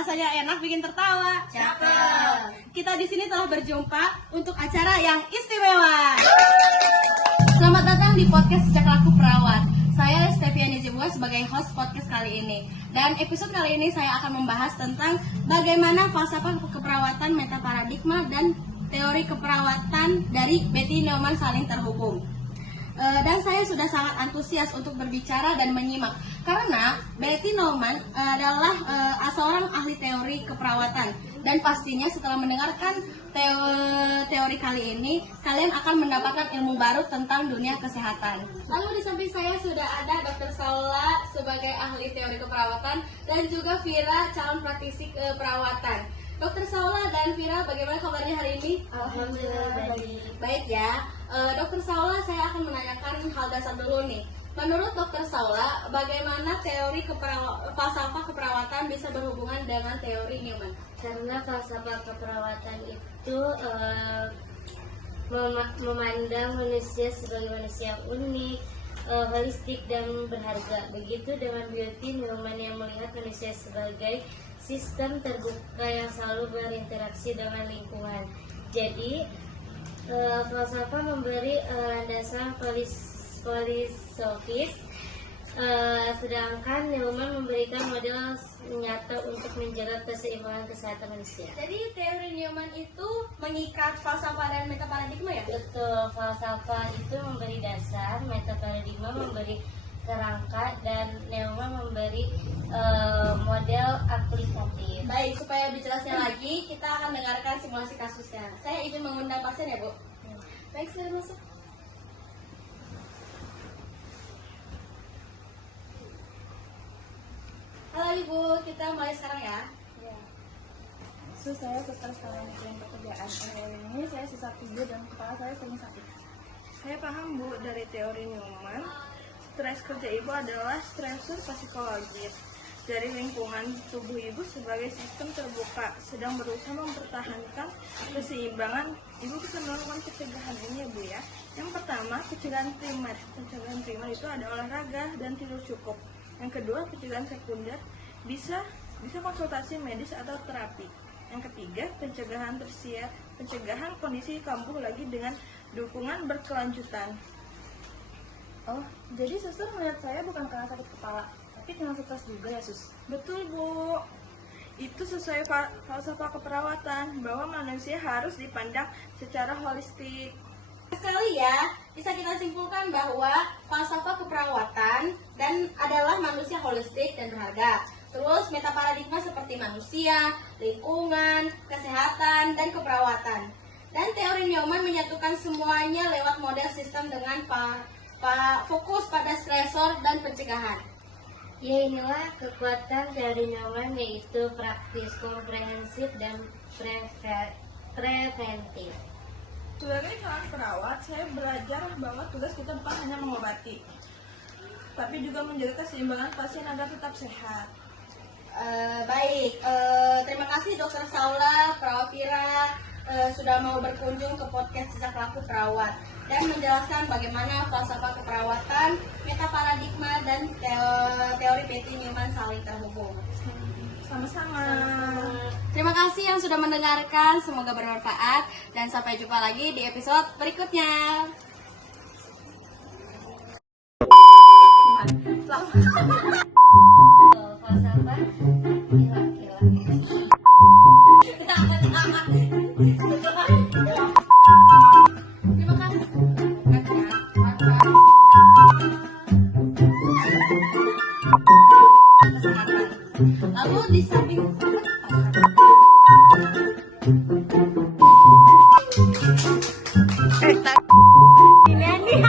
rasanya enak, bikin tertawa. Cakep. Kita di sini telah berjumpa untuk acara yang istimewa. Selamat datang di podcast Sejak Laku Perawat. Saya Steviani Jebua sebagai host podcast kali ini. Dan episode kali ini saya akan membahas tentang bagaimana falsafah keperawatan, metaparadigma, dan teori keperawatan dari Betty Neumann saling terhubung. Dan saya sudah sangat antusias untuk berbicara dan menyimak karena Betty Neumann adalah seorang ahli teori keperawatan, dan pastinya setelah mendengarkan teori kali ini kalian akan mendapatkan ilmu baru tentang dunia kesehatan. Lalu di samping saya sudah ada Dr. Saula sebagai ahli teori keperawatan dan juga Vira calon praktisi keperawatan. Dr. Saula dan Vira, bagaimana kabarnya hari ini? Alhamdulillah baik. Baik ya. Dr. Saula, saya akan menanyakan hal dasar dulu nih. Menurut Dr. Saula, bagaimana teori falsafah keperawatan bisa berhubungan dengan teori Neumann? Karena falsafah keperawatan itu memandang manusia sebagai manusia yang unik, holistik dan berharga. Begitu dengan Betty Neumann yang melihat manusia sebagai sistem terbuka yang selalu berinteraksi dengan lingkungan. Jadi falsafah memberi landasan filosofis, sedangkan Neumann memberikan model nyata untuk menjaga keseimbangan kesehatan manusia. Jadi teori Neumann itu mengikat falsafah dan metaparadigma ya? Betul, falsafah itu memberi dasar, metaparadigma memberi kerangka, dan Neumann memberi model aplikatif. Baik, supaya lebih jelasnya lagi, kita akan dengarkan simulasi kasusnya. Saya izin mengundang pasien ya, Bu. Baik, saya masuk. Halo Ibu, kita mulai sekarang ya. Ya. Saya setelah sekarang mikirin pekerjaan. Ini saya susah tidur dan kepala saya sering sakit. Saya paham Bu dari teori Neumann. Stres kerja ibu adalah stresor psikologis dari lingkungan tubuh ibu sebagai sistem terbuka sedang berusaha mempertahankan keseimbangan. Ibu bisa melakukan pencegahan ini ya Bu ya. Yang pertama, pencegahan primer. Pencegahan primer itu ada olahraga dan tidur cukup. Yang kedua, pencegahan sekunder, bisa konsultasi medis atau terapi. Yang ketiga, pencegahan tersier, pencegahan kondisi kambuh lagi dengan dukungan berkelanjutan. Oh, jadi suster melihat saya bukan karena sakit kepala, tapi karena stres juga ya sus? Betul Bu. Itu sesuai falsafah keperawatan bahwa manusia harus dipandang secara holistik. Sekali ya, bisa kita simpulkan bahwa falsafah keperawatan dan adalah manusia holistik dan berharga. Terus metaparadigma seperti manusia, lingkungan, kesehatan, dan keperawatan. Dan teori Neumann menyatukan semuanya lewat model sistem dengan fokus pada stresor dan pencegahan. Ya, inilah kekuatan teori Neumann, yaitu praktis, komprehensif, dan preventif. Sebagai seorang perawat, saya belajar bahwa tugas kita bukan hanya mengobati, tapi juga menjaga keseimbangan pasien agar tetap sehat. Baik, terima kasih Dr. Saula, Perawat Vira sudah mau berkunjung ke podcast Sejak Laku Perawat dan menjelaskan bagaimana falsafah keperawatan, metaparadigma, dan teori Betty Neumann saling terhubung. Sama-sama. Terima kasih yang sudah mendengarkan, semoga bermanfaat dan sampai jumpa lagi di episode berikutnya. Falsafah Terima kasih. Lalu di samping ini